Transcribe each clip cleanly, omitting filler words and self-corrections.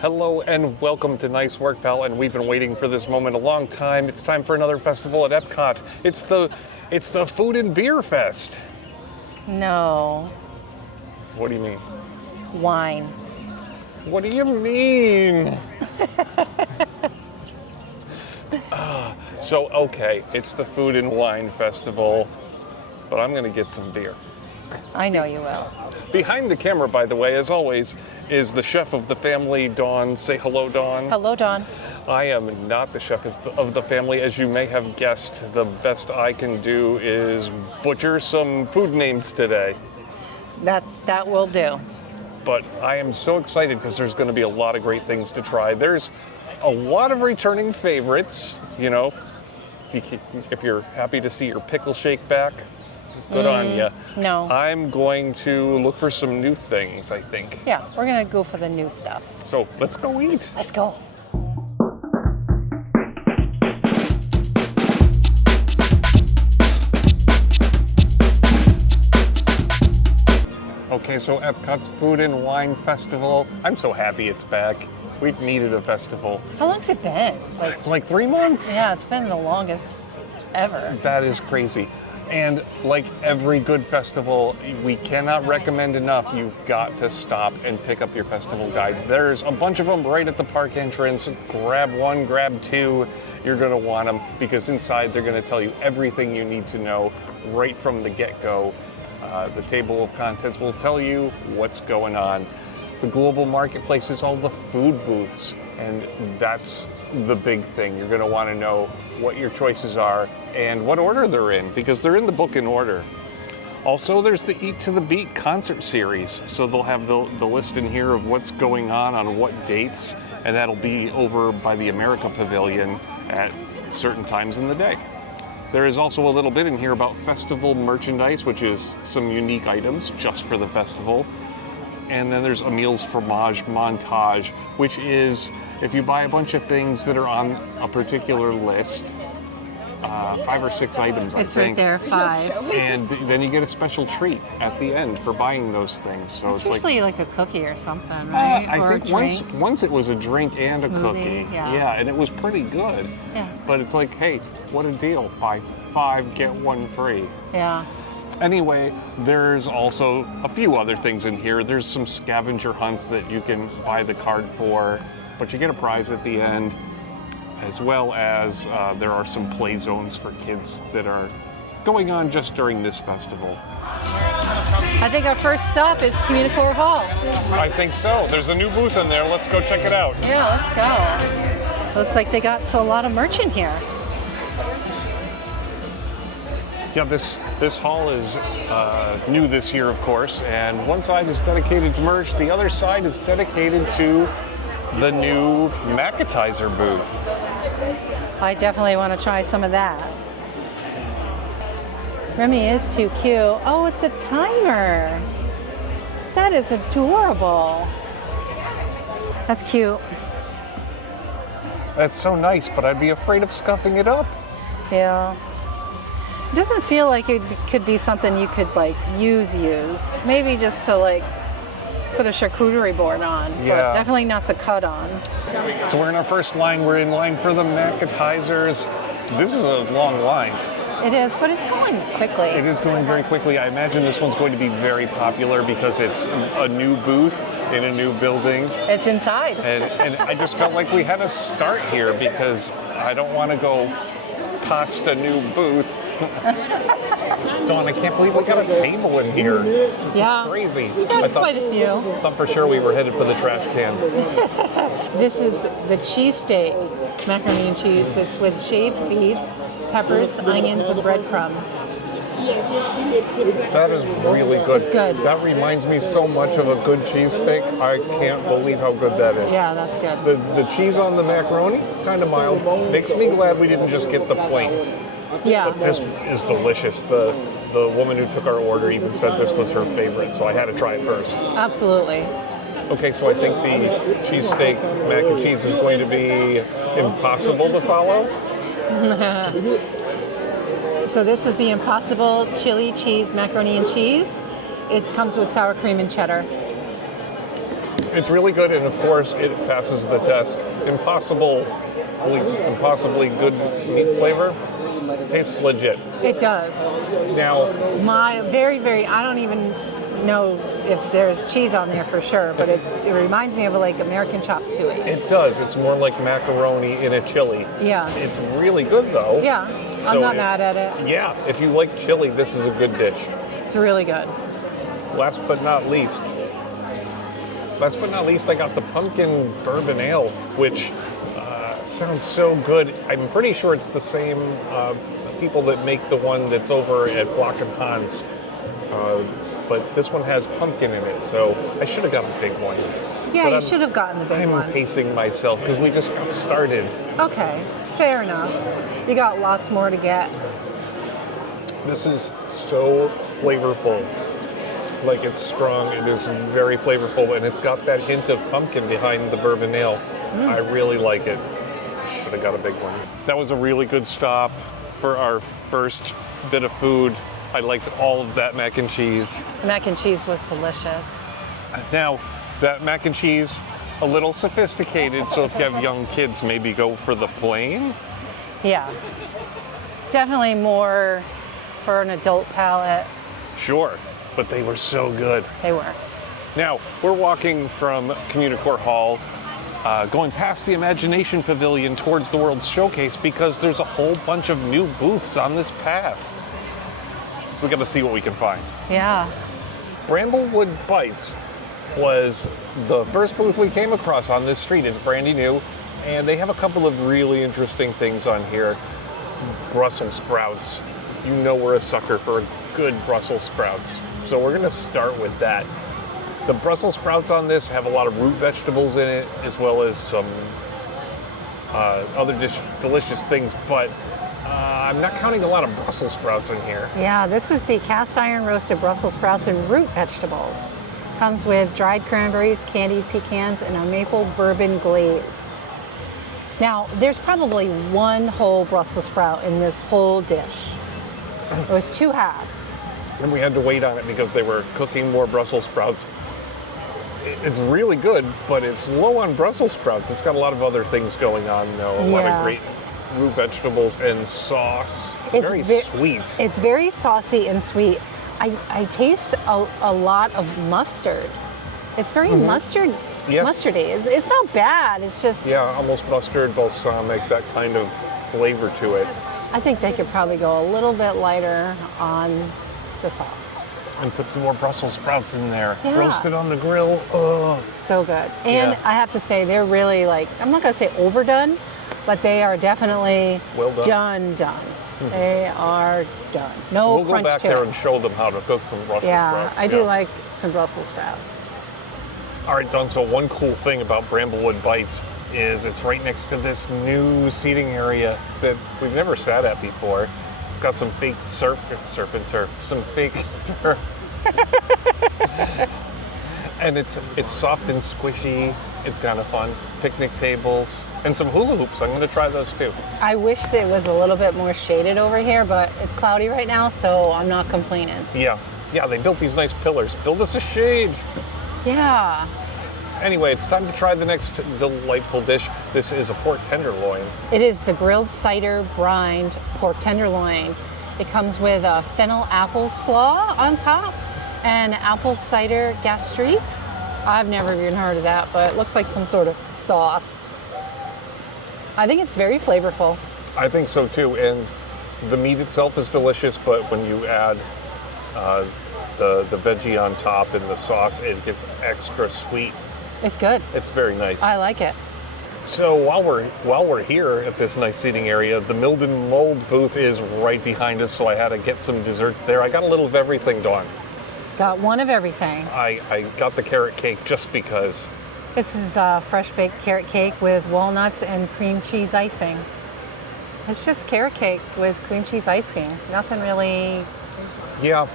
Hello and welcome to Nice Work, Pal, and we've been waiting for this moment a long time. It's time for another festival at Epcot. It's the Food and Beer Fest. No. What do you mean? Wine. What do you mean? Okay, it's the Food and Wine Festival, but I'm gonna get some beer. I know you will. Behind the camera, by the way, as always, is the chef of the family, Dawn. Say hello, Dawn. Hello, Dawn. I am not the chef of the family. As you may have guessed, the best I can do is butcher some food names today. That will do. But I am so excited because there's going to be a lot of great things to try. There's a lot of returning favorites, you know. If you're happy to see your pickle shake back, good on you. No. I'm going to look for some new things, I think. Yeah, we're going to go for the new stuff. So let's go eat. Let's go. Okay, so Epcot's Food and Wine Festival. I'm so happy it's back. We've needed a festival. How long's it been? It's like 3 months. Yeah, it's been the longest ever. That is crazy. And like every good festival, we cannot recommend enough. You've got to stop and pick up your festival guide. There's a bunch of them right at the park entrance. Grab one, grab two. You're going to want them because inside they're going to tell you everything you need to know right from the get-go. The table of contents will tell you what's going on. The global marketplace is all the food booths, and that's the big thing. You're going to want to know what your choices are and what order they're in, because they're in the book in order. Also, there's the Eat to the Beat concert series, so they'll have the list in here of what's going on what dates, and that'll be over by the America Pavilion at certain times in the day. There is also a little bit in here about festival merchandise, which is some unique items just for the festival. And then there's Emil's Fromage Montage, which is if you buy a bunch of things that are on a particular list, 5 or 6 items, I think. It's right there, 5. And then you get a special treat at the end for buying those things. So it's usually like a cookie or something, right? I think once it was a drink and smoothie, a cookie. Yeah, and it was pretty good. Yeah. But it's like, hey, what a deal. Buy 5, get 1 free. Yeah. Anyway, there's also a few other things in here. There's some scavenger hunts that you can buy the card for, but you get a prize at the end, as well as there are some play zones for kids that are going on just during this festival. I think our first stop is Commerical Hall. I think so. There's a new booth in there. Let's go check it out. Yeah, let's go. Looks like they got a lot of merch in here. Yeah, this hall is new this year, of course, and one side is dedicated to merch, the other side is dedicated to the new Macatizer booth. I definitely want to try some of that. Remy is too cute. Oh, it's a timer. That is adorable. That's cute. That's so nice, but I'd be afraid of scuffing it up. Yeah. It doesn't feel like it could be something you could like use. Maybe just to like put a charcuterie board on, but definitely not to cut on. So we're in our first line. We're in line for the Macatizers. This is a long line. It is, but it's going quickly. It is going very quickly. I imagine this one's going to be very popular because it's a new booth in a new building. It's inside. And I just felt like we had to start here because I don't want to go past a new booth. Dawn, I can't believe we got a table in here. This is crazy. I quite a few. I thought for sure we were headed for the trash can. This is the cheesesteak, macaroni and cheese. It's with shaved beef, peppers, onions, and breadcrumbs. That is really good. It's good. That reminds me so much of a good cheesesteak. I can't believe how good that is. Yeah, that's good. The cheese on the macaroni, kind of mild. Makes me glad we didn't just get the plain. Yeah. But this is delicious. The woman who took our order even said this was her favorite, so I had to try it first. Absolutely. Okay, so I think the cheesesteak mac and cheese is going to be impossible to follow. So this is the Impossible Chili Cheese Macaroni and Cheese. It comes with sour cream and cheddar. It's really good, and of course, it passes the test. Impossibly good meat flavor. Tastes legit. It does. Now, I don't even know if there's cheese on there for sure, but it reminds me of like American chop suey. it does. It's more like macaroni in a chili. Yeah. It's really good, though. Yeah. So I'm not mad at it. Yeah, if you like chili, this is a good dish. It's really good. Last but not least, I got the pumpkin bourbon ale, which sounds so good. I'm pretty sure it's the same people that make the one that's over at Block and Hans. But this one has pumpkin in it, so I should have got a big one. Yeah, But you should have gotten the big one. I'm pacing myself because we just got started. Okay, fair enough. You got lots more to get. This is so flavorful. Like, it's strong, it is very flavorful, and it's got that hint of pumpkin behind the bourbon ale. I really like it. Should have got a big one. That was a really good stop for our first bit of food. I liked all of that mac and cheese. The mac and cheese was delicious. Now, that mac and cheese, a little sophisticated, so if you have young kids, maybe go for the plain. Yeah. Definitely more for an adult palate. Sure, but they were so good. They were. Now, we're walking from Commerical Hall, going past the Imagination Pavilion towards the World's Showcase because there's a whole bunch of new booths on this path. So we got to see what we can find. Yeah. Bramblewood Bites was the first booth we came across on this street. It's brandy new, and they have a couple of really interesting things on here. Brussels sprouts. You know we're a sucker for good Brussels sprouts. So we're gonna start with that. The Brussels sprouts on this have a lot of root vegetables in it, as well as some other delicious things, but I'm not counting a lot of Brussels sprouts in here. Yeah, this is the cast iron roasted Brussels sprouts and root vegetables. Comes with dried cranberries, candied pecans, and a maple bourbon glaze. Now, there's probably one whole Brussels sprout in this whole dish. It was two halves. And we had to wait on it because they were cooking more Brussels sprouts. It's really good, but it's low on Brussels sprouts. It's got a lot of other things going on, though. A lot of great root vegetables and sauce. It's very sweet. It's very saucy and sweet. I taste a lot of mustard. It's very mustardy. It's not bad. It's just... Yeah, almost mustard, balsamic, that kind of flavor to it. I think they could probably go a little bit lighter on the sauce. And put some more Brussels sprouts in there. Yeah. Roasted on the grill. Oh. So good. And I have to say, they're really like, I'm not going to say overdone, but they are definitely well done. done. They are done. No we'll crunch go back to there it. and show them how to cook some Brussels sprouts. Yeah, I do like some Brussels sprouts. All right, Don, so one cool thing about Bramblewood Bites is it's right next to this new seating area that we've never sat at before. It's got some fake surf and turf, some fake turf. And it's soft and squishy. It's kind of fun. Picnic tables and some hula hoops. I'm going to try those too. I wish it was a little bit more shaded over here, but it's cloudy right now, so I'm not complaining. Yeah, they built these nice pillars. Build us a shade. Yeah. Anyway, it's time to try the next delightful dish. This is a pork tenderloin. It is the grilled cider brined pork tenderloin. It comes with a fennel apple slaw on top and apple cider gastrique. I've never even heard of that, but it looks like some sort of sauce. I think it's very flavorful. I think so too, and the meat itself is delicious, but when you add the veggie on top and the sauce, it gets extra sweet. It's good. It's very nice. I like it. So while we're here at this nice seating area, the Milen Mold booth is right behind us, so I had to get some desserts there. I got a little of everything, Dawn. Got one of everything. I got the carrot cake just because. This is a fresh baked carrot cake with walnuts and cream cheese icing. It's just carrot cake with cream cheese icing. Nothing really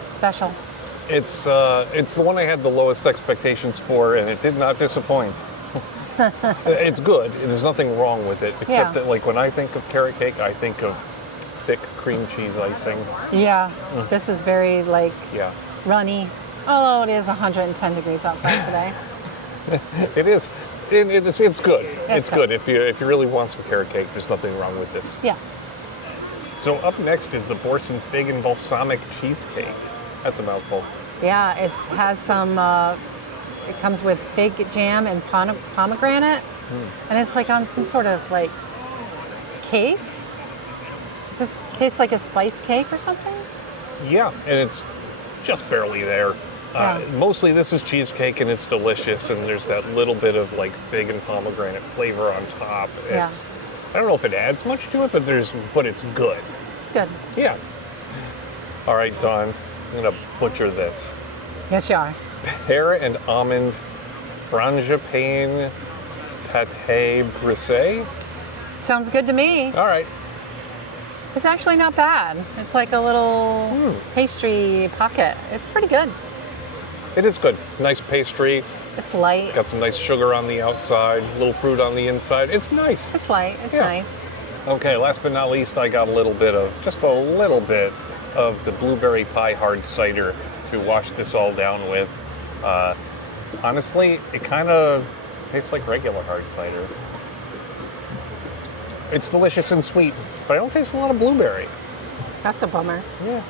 special. It's the one I had the lowest expectations for, and it did not disappoint. It's good. There's nothing wrong with it, except that like when I think of carrot cake, I think of thick cream cheese icing. Yeah, this is very runny. Although it is 110 degrees outside today. It is. It's good. It's good. good. If you really want some carrot cake, there's nothing wrong with this. Yeah. So up next is the Boursin Fig and Balsamic Cheesecake. That's a mouthful. Yeah, it has some, it comes with fig jam and pomegranate. And it's like on some sort of like cake. Just tastes like a spice cake or something. Yeah, and it's just barely there. Yeah. Mostly this is cheesecake and it's delicious, and there's that little bit of like fig and pomegranate flavor on top. It's, I don't know if it adds much to it, but it's good. It's good. Yeah. All right, Dawn, I'm gonna butcher this. Yes, you are. Pear and almond frangipane pâté brisé. Sounds good to me. All right. It's actually not bad. It's like a little pastry pocket. It's pretty good. It is good. Nice pastry. It's light. Got some nice sugar on the outside, a little fruit on the inside. It's nice. It's light. It's nice. Okay, last but not least, I got just a little bit of the blueberry pie hard cider to wash this all down with. Honestly, it kind of tastes like regular hard cider. It's delicious and sweet, but I don't taste a lot of blueberry. That's a bummer. Yeah.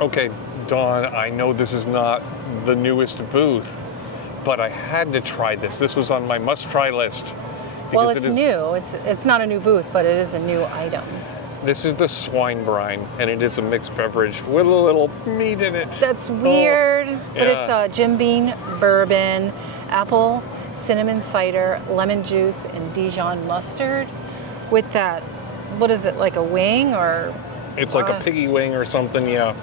Okay, Dawn, I know this is not the newest booth, but I had to try this. This was on my must-try list. Well, it's new. It's not a new booth, but it is a new item. This is the Swine Brine, and it is a mixed beverage with a little meat in it. That's weird, but yeah. it's Jim Beam bourbon, apple, cinnamon cider, lemon juice, and Dijon mustard with that, what is it, like a wing or? It's like a piggy wing or something, yeah.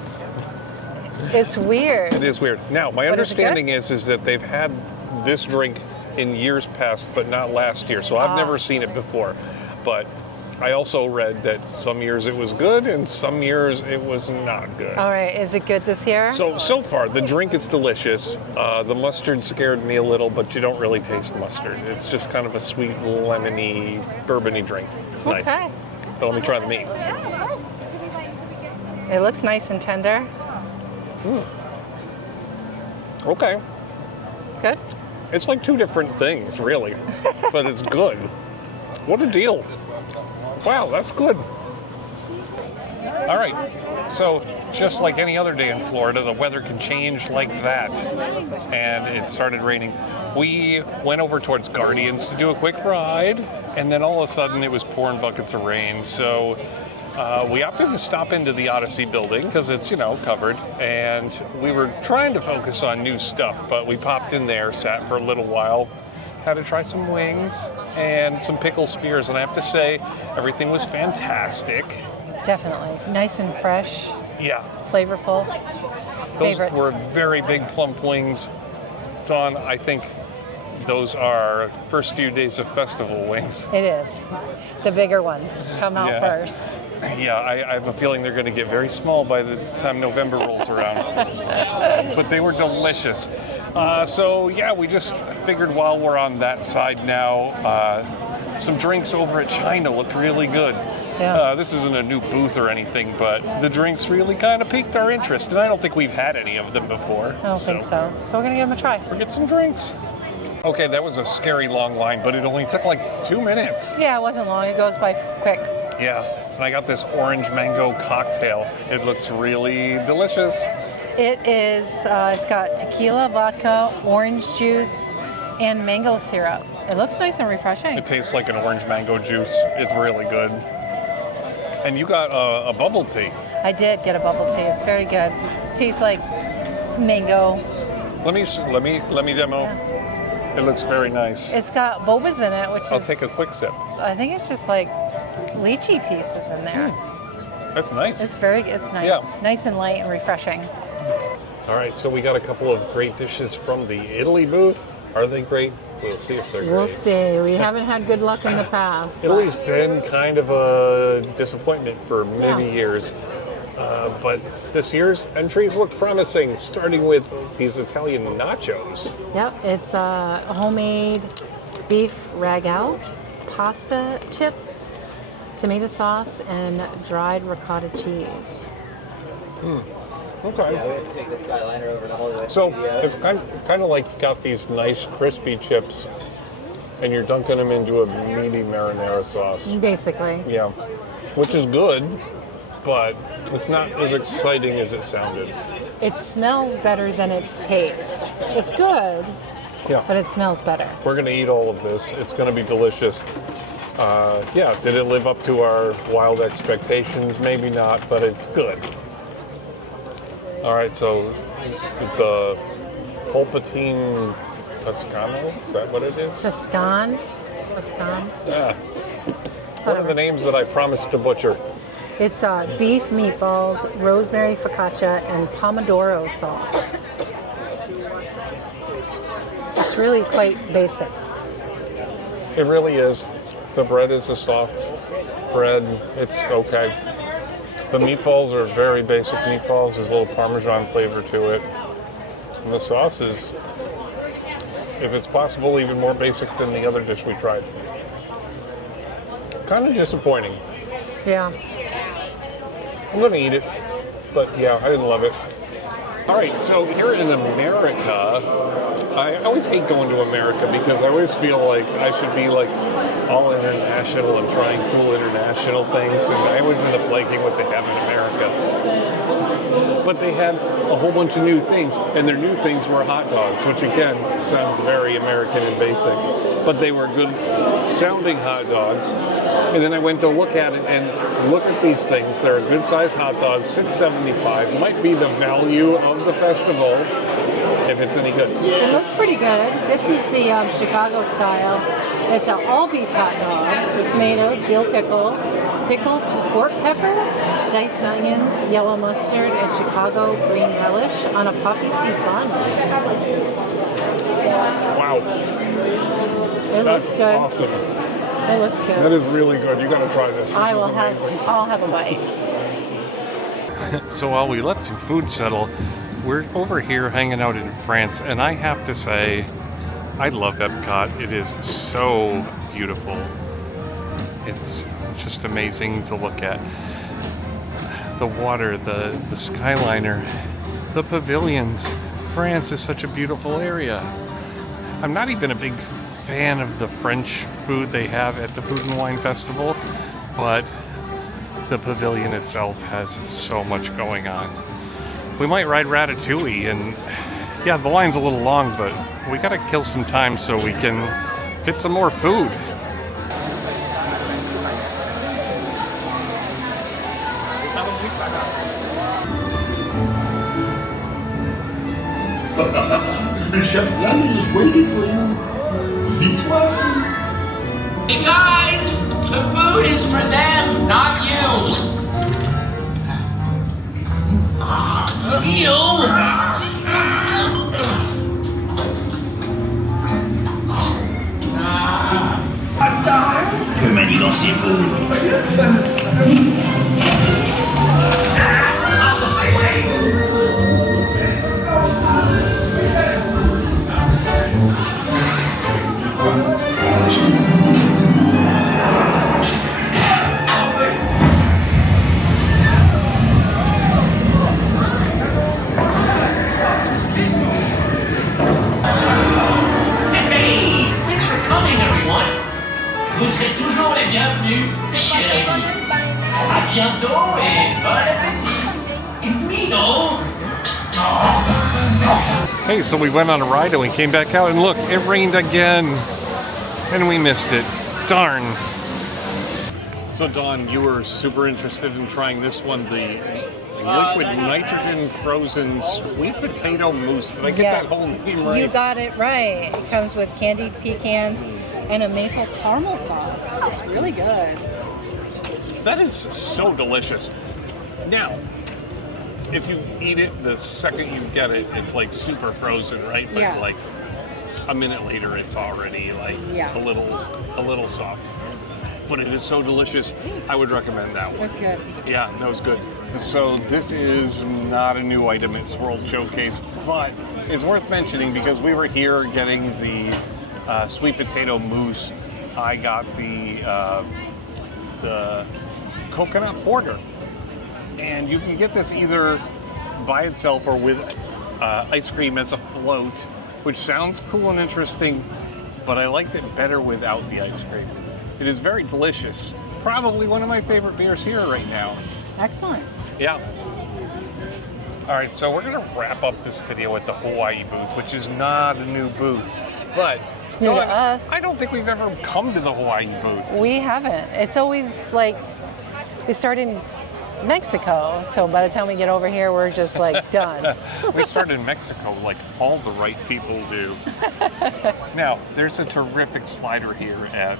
It's weird. It is weird. Now, my understanding is that they've had this drink in years past, but not last year, so I've never seen it before. But I also read that some years it was good and some years it was not good. All right, is it good this year? So far, the drink is delicious. The mustard scared me a little, but you don't really taste mustard. It's just kind of a sweet, lemony, bourbony drink. It's nice. Okay. But let me try the meat. It looks nice and tender. Okay. Good. It's like two different things, really, but it's good. What a deal. Wow, that's good. All right, so just like any other day in Florida, the weather can change like that. And it started raining. We went over towards Guardians to do a quick ride, and then all of a sudden it was pouring buckets of rain. So we opted to stop into the Odyssey building because it's, covered. And we were trying to focus on new stuff, but we popped in there, sat for a little while, had to try some wings and some pickle spears. And I have to say, everything was fantastic. Definitely. Nice and fresh. Yeah. Flavorful. Those Favorites. were very big plump wings. Dawn, I think those are first few days of festival wings. It is. The bigger ones come out first. Yeah, I have a feeling they're going to get very small by the time November rolls around. But they were delicious. So yeah, we just figured while we're on that side now, some drinks over at China looked really good. Yeah. This isn't a new booth or anything, but the drinks really kind of piqued our interest, and I don't think we've had any of them before. I don't think so. So we're going to give them a try. We'll get some drinks. Okay, that was a scary long line, but it only took like 2 minutes. Yeah, it wasn't long. It goes by quick. Yeah, and I got this orange mango cocktail. It looks really delicious. It is, it's got tequila, vodka, orange juice, and mango syrup. It looks nice and refreshing. It tastes like an orange mango juice. It's really good. And you got a bubble tea. I did get a bubble tea. It's very good. It tastes like mango. Let me demo. Yeah. It looks very nice. It's got bobas in it, which I'll take a quick sip. I think it's just like lychee pieces in there. That's nice. It's nice. Yeah. Nice and light and refreshing. All right, so we got a couple of great dishes from the Italy booth. Are they great? We'll see if they're great. We'll see. We haven't had good luck in the past. Italy's been kind of a disappointment for many years. But this year's entries look promising, starting with these Italian nachos. Yep, it's homemade beef ragout, pasta chips, tomato sauce, and dried ricotta cheese. Okay. Yeah, we have to take the Skyliner over the whole way. So it's kind of like got these nice crispy chips, and you're dunking them into a meaty marinara sauce. Basically. Yeah, which is good, but it's not as exciting as it sounded. It smells better than it tastes. It's good, Yeah. but it smells better. We're going to eat all of this. It's going to be delicious. Yeah, did it live up to our wild expectations? Maybe not, but it's good. All right, so the Pulpatine Toscano, is that what it is? Toscan. Yeah. What are the names that I promised to butcher? It's beef meatballs, rosemary focaccia, and pomodoro sauce. It's really quite basic. It really is. The bread is a soft bread. It's okay. The meatballs are very basic meatballs. There's a little Parmesan flavor to it. And the sauce is, if it's possible, even more basic than the other dish we tried. Kind of disappointing. Yeah. I'm gonna eat it, but yeah, I didn't love it. All right, so here in America, I always hate going to America because I always feel like I should be like all international and trying cool international things, and I always end up liking what they have in America. But they had a whole bunch of new things, and their new things were hot dogs, which again sounds very American and basic, but they were good sounding hot dogs. And then I went to look at it, and look at these things. They're a good sized hot dog, $6.75. Might be the value of the festival if it's any good. It looks pretty good. This is the Chicago style. It's an all beef hot dog with tomato, dill pickle, pickled sport pepper, diced onions, yellow mustard, and Chicago green relish on a poppy seed bun. Wow, It looks good. awesome. It looks good. That is really good. You got to try this. This I is will amazing. I'll have a bite. So while we let some food settle, we're over here hanging out in France, and I have to say, I love Epcot. It is so beautiful. It's just amazing to look at. The water, the Skyliner, the pavilions. France is such a beautiful area. I'm not even a big fan of the French food they have at the Food and Wine Festival, but the pavilion itself has so much going on. We might ride Ratatouille, and yeah, the line's a little long, but we gotta kill some time so we can fit some more food. Chef Fleming is waiting for you. This one. Hey guys, the food is for them, not you. You? Que manigancez-vous? Out of my way! Hey, thanks for coming, everyone. Vous serez toujours les bienvenus chez Rémi. À bientôt et bon appétit. Et Mino. Hey, so we went on a ride and we came back out, and look, it rained again, and we missed it. Darn. So Dawn, you were super interested in trying this one, the liquid nitrogen frozen sweet potato mousse. Did I get that whole name right? You got it right. It comes with candied pecans and a maple caramel sauce. It's really good. That is so delicious. Now, if you eat it the second you get it, it's like super frozen, right? But Yeah. like a minute later, it's already like Yeah. a little soft. But it is so delicious. I would recommend that one. That's good. Yeah, that was good. So this is not a new item at World Showcase, but it's worth mentioning because we were here getting the sweet potato mousse. I got the coconut porter, and you can get this either by itself or with ice cream as a float, which sounds cool and interesting, but I liked it better without the ice cream. It is very delicious. Probably one of my favorite beers here right now. Excellent. Yeah. All right, so we're gonna wrap up this video at the Hawaii booth, which is not a new booth, but It's new to us. I don't think we've ever come to the Hawaii booth. We haven't. It's always like we start in Mexico, so by the time we get over here, we're just like done. We started in Mexico like all the right people do. Now, there's a terrific slider here at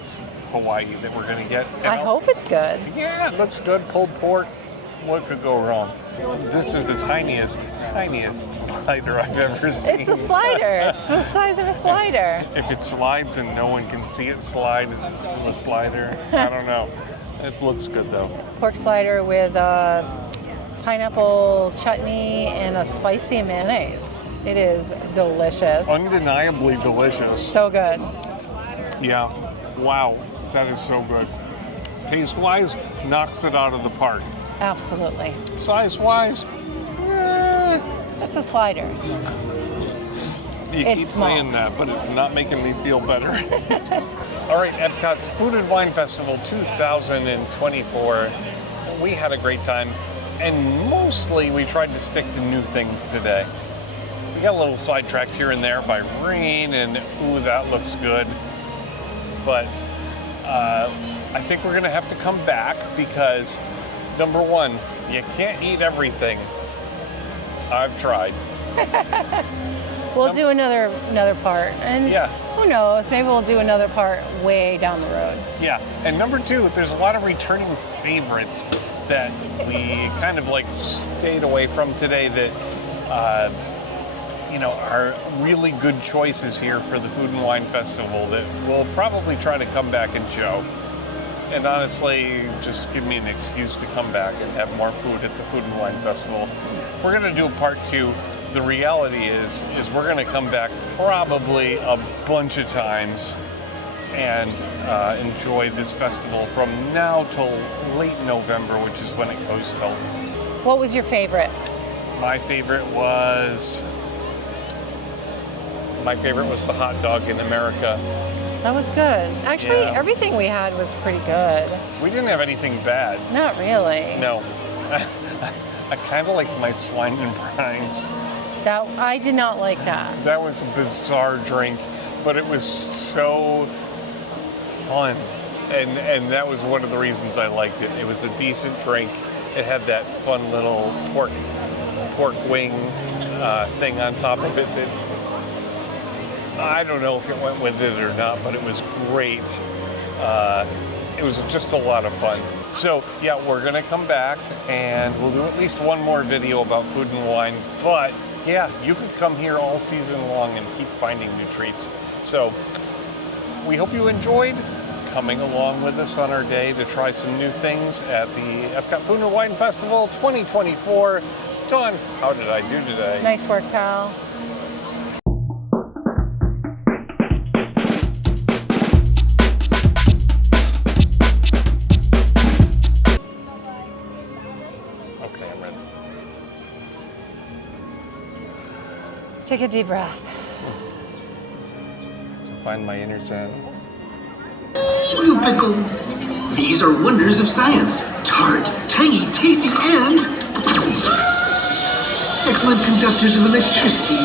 Hawaii that we're gonna get. And I hope it's good. Yeah, it looks good. Pulled pork. What could go wrong? This is the tiniest slider I've ever seen. It's a slider. It's the size of a slider. If it slides and no one can see it slide, is it still a slider? I don't know. It looks good though. Pork slider with pineapple chutney and a spicy mayonnaise. It is delicious. Undeniably delicious. So good. Yeah. Wow. That is so good. Taste-wise, knocks it out of the park. Absolutely. Size-wise, That's a slider. you It's keep small. saying that, but it's not making me feel better. All right, Epcot's Food and Wine Festival 2024. We had a great time, and mostly we tried to stick to new things today. We got a little sidetracked here and there by rain, and ooh, that looks good. But I think we're gonna have to come back because, number one, you can't eat everything. I've tried. We'll do another part, and Yeah. who knows? Maybe we'll do another part way down the road. Yeah, and number two, there's a lot of returning favorites that we kind of like stayed away from today that, are really good choices here for the Food and Wine Festival that we'll probably try to come back and show. And honestly, just give me an excuse to come back and have more food at the Food and Wine Festival. We're gonna do part two. The reality is we're gonna come back probably a bunch of times and enjoy this festival from now till late November, which is when it goes till. What was your favorite? My favorite was the hot dog in America. That was good. Actually, Yeah. everything we had was pretty good. We didn't have anything bad. Not really. No. I kind of liked my Swine Brine. That I did not like that. That was a bizarre drink, but it was so fun. And that was one of the reasons I liked it. It was a decent drink. It had that fun little pork wing thing on top of it that I don't know if it went with it or not, but it was great. It was just a lot of fun. So yeah, we're gonna come back and we'll do at least one more video about food and wine. But yeah, you could come here all season long and keep finding new treats. So we hope you enjoyed coming along with us on our day to try some new things at the Epcot Food and Wine Festival 2024. Dawn, how did I do today? Nice work, pal. Okay, I'm ready. Take a deep breath. Find my inner zen. Blue pickle. These are wonders of science. Tart, tangy, tasty, and excellent conductors of electricity.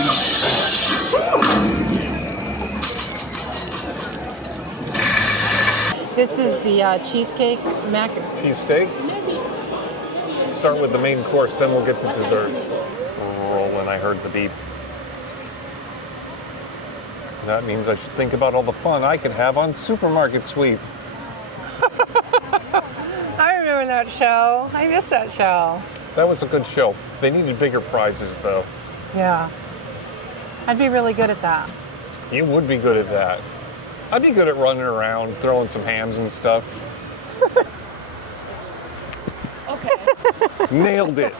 This is the cheesecake mac. Cheesesteak. Let's start with the main course, then we'll get to dessert. Rolling, I heard the beep. That means I should think about all the fun I could have on Supermarket Sweep. I remember that show. I miss that show. That was a good show. They needed bigger prizes, though. Yeah. I'd be really good at that. You would be good at that. I'd be good at running around, throwing some hams and stuff. Okay. Nailed it.